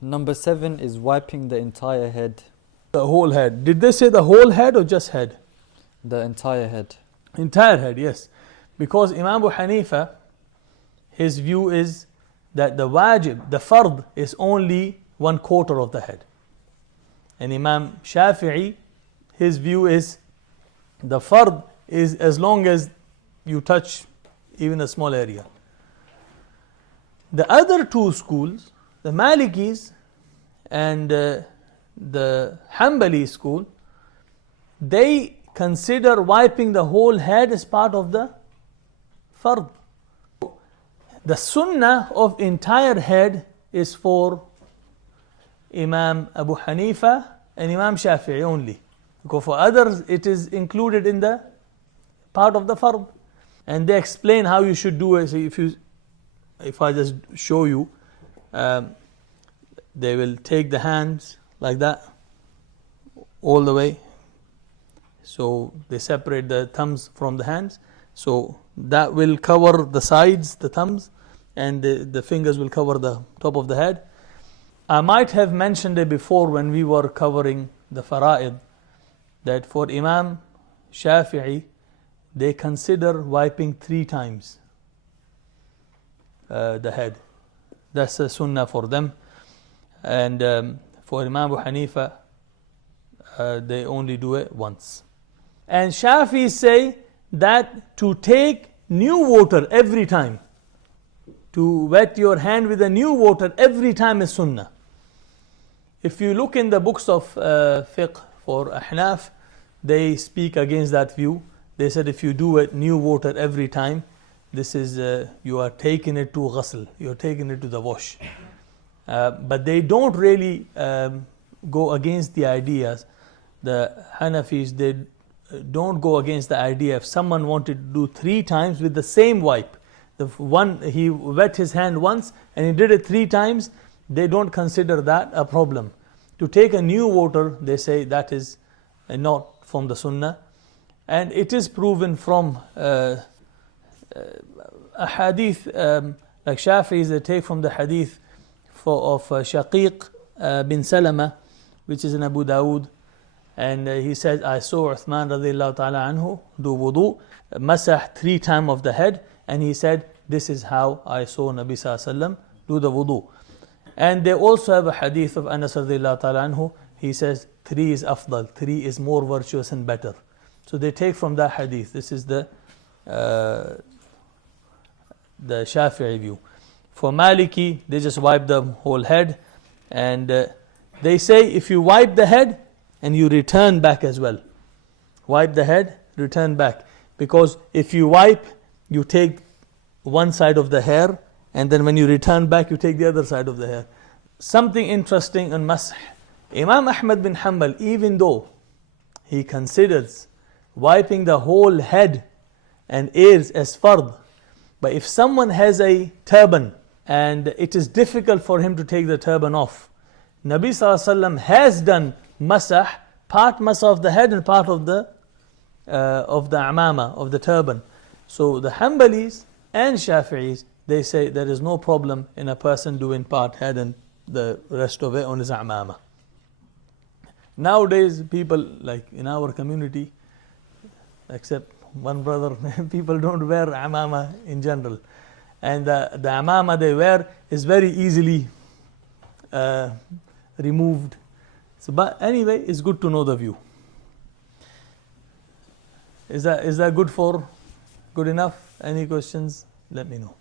Number 7 is wiping the entire head. The whole head. Did they say the whole head or just head? The entire head. Entire head, yes. Because Imam Abu Hanifa, his view is that the wajib, the fard, is only 1/4 of the head. And Imam Shafi'i, his view is the fard is as long as you touch even a small area. The other two schools, the Malikis and the Hanbali school, they consider wiping the whole head as part of the fard. The sunnah of entire head is for Imam Abu Hanifa and Imam Shafi'i only. Because for others it is included in the part of the fard. And they explain how you should do it. So if I just show you, they will take the hands like that all the way. So they separate the thumbs from the hands. So that will cover the sides, the thumbs, and the fingers will cover the top of the head. I might have mentioned it before when we were covering the fara'id, that for Imam Shafi'i, they consider wiping 3 times the head. That's a sunnah for them. And for Imam Abu Hanifa, they only do it once. And Shafi'is say that to take new water every time, to wet your hand with a new water every time is sunnah. If you look in the books of fiqh for Ahnaf, they speak against that view. They said if you do it new water every time, this is you are taking it to ghusl, you are taking it to the wash. But they don't really go against the ideas. The Hanafis, they don't go against the idea. If someone wanted to do 3 times with the same wipe, he wet his hand once and he did it 3 times, they don't consider that a problem. To take a new water, they say that is not from the sunnah. And it is proven from a hadith, like Shafi'is, they take from the hadith of Shaqiq bin Salama, which is in Abu Dawood. And he said, I saw Uthman radiallahu ta'ala anhu do wudu, masah 3 times of the head, and he said, this is how I saw Nabi sallallahu alaihi wasallam do the wudu. And they also have a hadith of Anas radiallahu ta'ala anhu, he says 3 is afdal, 3 is more virtuous and better. So they take from that hadith. This is the Shafi'i view. For Maliki, they just wipe the whole head, and they say if you wipe the head and you return back as well, wipe the head, return back, because if you wipe, you take one side of the hair, and then when you return back, you take the other side of the hair. Something interesting on masah. Imam Ahmad bin Hanbal, even though he considers wiping the whole head and ears as fard, but if someone has a turban and it is difficult for him to take the turban off, Nabi sallallahu alaihi wasallam has done masah, part masah of the head and part of the amama, of the turban. So the Hanbalis and Shafi'is, they say there is no problem in a person doing part head and the rest of it on his amama. Nowadays, people like in our community, except one brother, people don't wear amama in general. And the amama they wear is very easily removed. So, but anyway, it's good to know the view. Is that good enough? Any questions? Let me know.